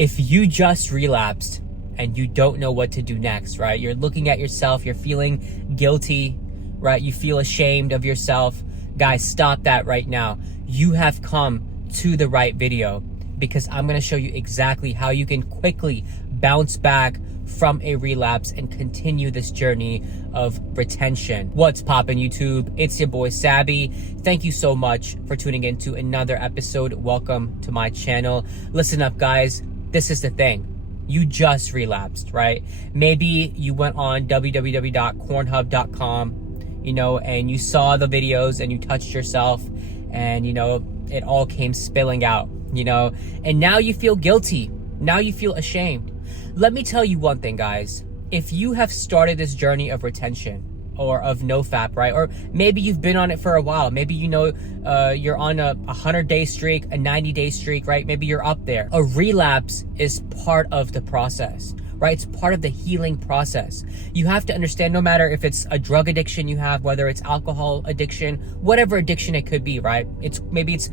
If you just relapsed and you don't know what to do next, right? You're looking at yourself, you're feeling guilty, right? You feel ashamed of yourself. Guys, stop that right now. You have come to the right video because I'm going to show you exactly how you can quickly bounce back from a relapse and continue this journey of retention. What's poppin' YouTube? It's your boy Sabby. Thank you so much for tuning in to another episode. Welcome to my channel. Listen up, guys. This is the thing. You just relapsed, right? Maybe you went on www.cornhub.com, and you saw the videos and you touched yourself and, it all came spilling out, and now you feel guilty. Now you feel ashamed. Let me tell you one thing, guys. If you have started this journey of retention or of NoFap, right? Or maybe you've been on it for a while. Maybe, you're on a 100-day streak, a 90-day streak, right? Maybe you're up there. A relapse is part of the process, right? It's part of the healing process. You have to understand, no matter if it's a drug addiction you have, whether it's alcohol addiction, whatever addiction it could be, right? Maybe it's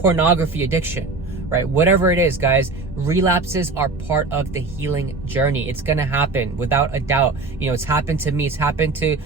pornography addiction. Right? Whatever it is, guys, relapses are part of the healing journey. It's going to happen without a doubt. It's happened to me. It's happened to,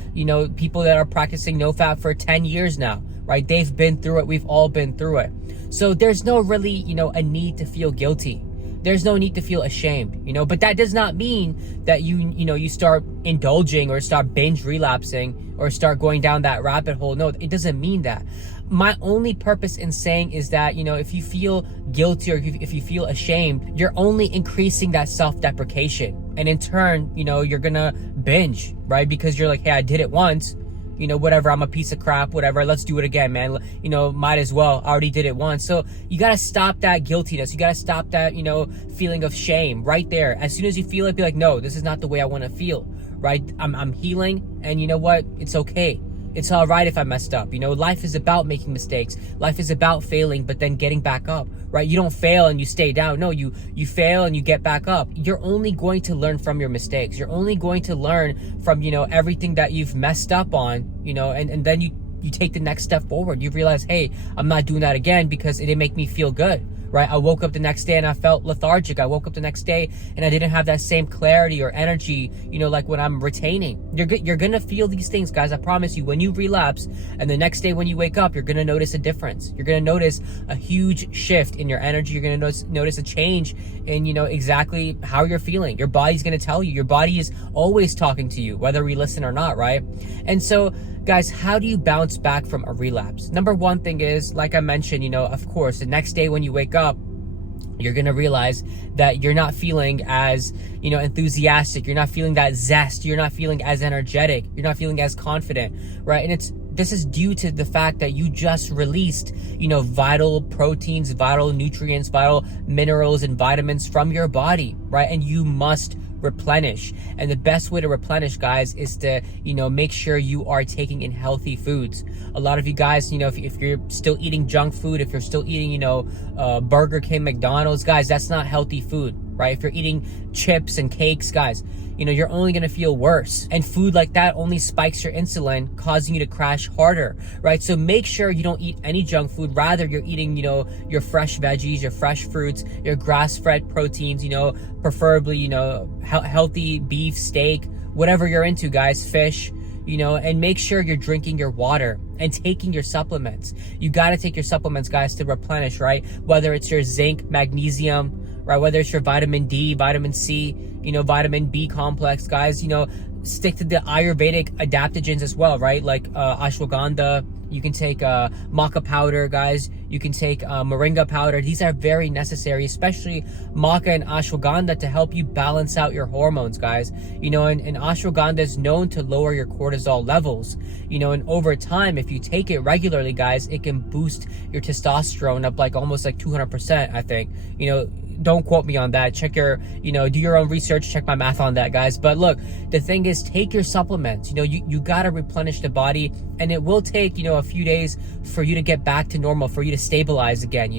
people that are practicing NoFap for 10 years now, right? They've been through it. We've all been through it. So there's no really, a need to feel guilty. There's no need to feel ashamed, but that does not mean that you start indulging or start binge relapsing or start going down that rabbit hole. No, it doesn't mean that. My only purpose in saying is that, if you feel guilty or if you feel ashamed, you're only increasing that self-deprecation. And in turn, you're gonna binge, right? Because you're like, hey, I did it once, whatever, I'm a piece of crap, whatever, let's do it again, man. Might as well, I already did it once. So you gotta stop that guiltiness. You gotta stop that, feeling of shame right there. As soon as you feel it, be like, no, this is not the way I wanna feel, right? I'm healing, and you know what? It's okay. It's all right if I messed up. Life is about making mistakes. Life is about failing, but then getting back up, right? You don't fail and you stay down. No, you fail and you get back up. You're only going to learn from your mistakes. You're only going to learn from, everything that you've messed up on, and then you take the next step forward. You realize, hey, I'm not doing that again because it didn't make me feel good. Right? I woke up the next day and I felt lethargic. I woke up the next day and I didn't have that same clarity or energy, like when I'm retaining. You're going to feel these things, guys. I promise you, when you relapse and the next day when you wake up, you're going to notice a difference. You're going to notice a huge shift in your energy. You're going to notice a change in, exactly how you're feeling. Your body's going to tell you. Your body is always talking to you, whether we listen or not, right? And so, guys, how do you bounce back from a relapse? Number one thing is, like I mentioned, of course, the next day when you wake up, you're going to realize that you're not feeling as, enthusiastic. You're not feeling that zest. You're not feeling as energetic. You're not feeling as confident, right? And this is due to the fact that you just released, vital proteins, vital nutrients, vital minerals and vitamins from your body, right? And you must replenish. And the best way to replenish, guys, is to make sure you are taking in healthy foods. A lot of you guys, if you're still eating junk food, if you're still eating Burger King, McDonald's, guys, that's not healthy food, right? If you're eating chips and cakes, guys, you're only going to feel worse. And food like that only spikes your insulin, causing you to crash harder, right? So make sure you don't eat any junk food. Rather, you're eating, your fresh veggies, your fresh fruits, your grass-fed proteins, preferably, healthy beef, steak, whatever you're into, guys, fish, and make sure you're drinking your water and taking your supplements. You got to take your supplements, guys, to replenish, right? Whether it's your zinc, magnesium, right? Whether it's your vitamin D, vitamin C, vitamin B complex, guys, stick to the Ayurvedic adaptogens as well, right? Like ashwagandha. You can take maca powder, guys. You can take moringa powder. These are very necessary, especially maca and ashwagandha, to help you balance out your hormones, guys. And ashwagandha is known to lower your cortisol levels. And over time, if you take it regularly, guys, it can boost your testosterone up almost 200%, I think. Don't quote me on that. Check your, do your own research. Check my math on that, guys. But look, the thing is, take your supplements. You got to replenish the body, and it will take, a few days for you to get back to normal, for you to stabilize again,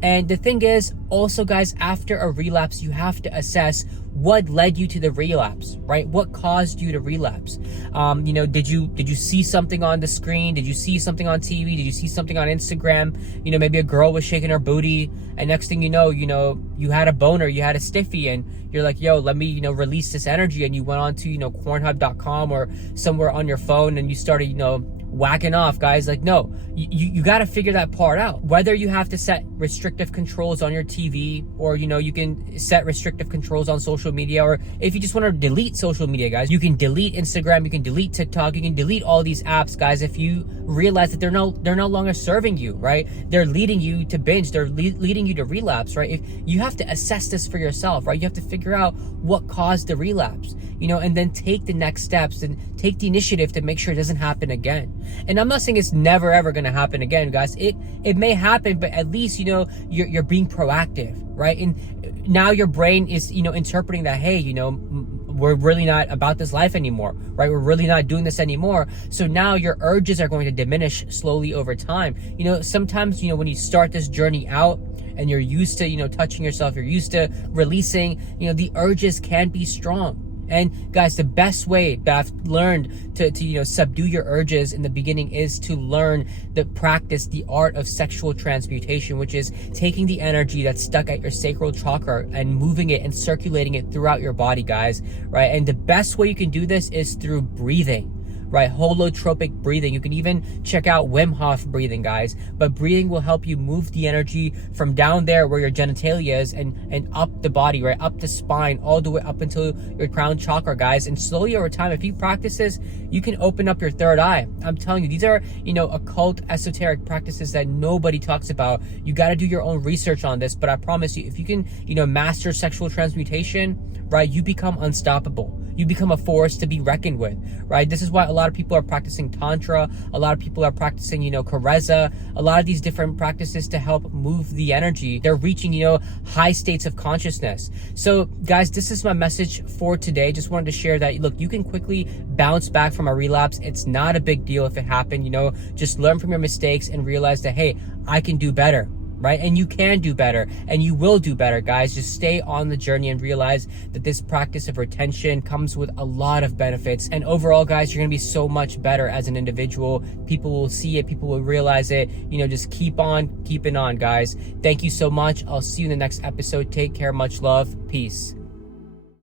And the thing is, also, guys, after a relapse, you have to assess what led you to the relapse, right? What caused you to relapse? Did you see something on the screen? Did you see something on TV? Did you see something on Instagram? Maybe a girl was shaking her booty, and next thing you know, you had a boner, you had a stiffy, and you're like, yo, let me, release this energy. And you went on to, Pornhub.com or somewhere on your phone, and you started, whacking off, guys. Like, no, you got to figure that part out. Whether you have to set restrictive controls on your TV, or you can set restrictive controls on social media, or if you just want to delete social media, guys, you can delete Instagram, you can delete TikTok, you can delete all these apps, guys, if you realize that they're no longer serving you, right? They're leading you to binge, they're leading you to relapse, right? If you have to assess this for yourself, right? You have to figure out what caused the relapse, and then take the next steps and take the initiative to make sure it doesn't happen again. And I'm not saying it's never ever going to happen again, guys. It may happen, but at least you're being proactive, right? And now your brain is interpreting that, hey, we're really not about this life anymore, right? We're really not doing this anymore. So now your urges are going to diminish slowly over time. Sometimes when you start this journey out and you're used to touching yourself, you're used to releasing, the urges can be strong. And guys, the best way that I've learned to subdue your urges in the beginning is to learn the art of sexual transmutation, which is taking the energy that's stuck at your sacral chakra and moving it and circulating it throughout your body, guys, right? And the best way you can do this is through breathing, right? Holotropic breathing. You can even check out Wim Hof breathing, guys. But breathing will help you move the energy from down there where your genitalia is and up the body, right? Up the spine, all the way up until your crown chakra, guys. And slowly over time, if you practice this, you can open up your third eye. I'm telling you, these are, occult, esoteric practices that nobody talks about. You got to do your own research on this. But I promise you, if you can, master sexual transmutation, right, you become unstoppable. You become a force to be reckoned with, right? This is why a lot of people are practicing Tantra. A lot of people are practicing, Kareza. A lot of these different practices to help move the energy. They're reaching, high states of consciousness. So, guys, this is my message for today. Just wanted to share that, look, you can quickly bounce back from a relapse. It's not a big deal if it happened, just learn from your mistakes and realize that, hey, I can do better. Right? And you can do better, and you will do better, guys. Just stay on the journey and realize that this practice of retention comes with a lot of benefits. And overall, guys, you're gonna be so much better as an individual. People will see it, people will realize it. Just keep on keeping on, guys. Thank you so much. I'll see you in the next episode. Take care, much love, peace.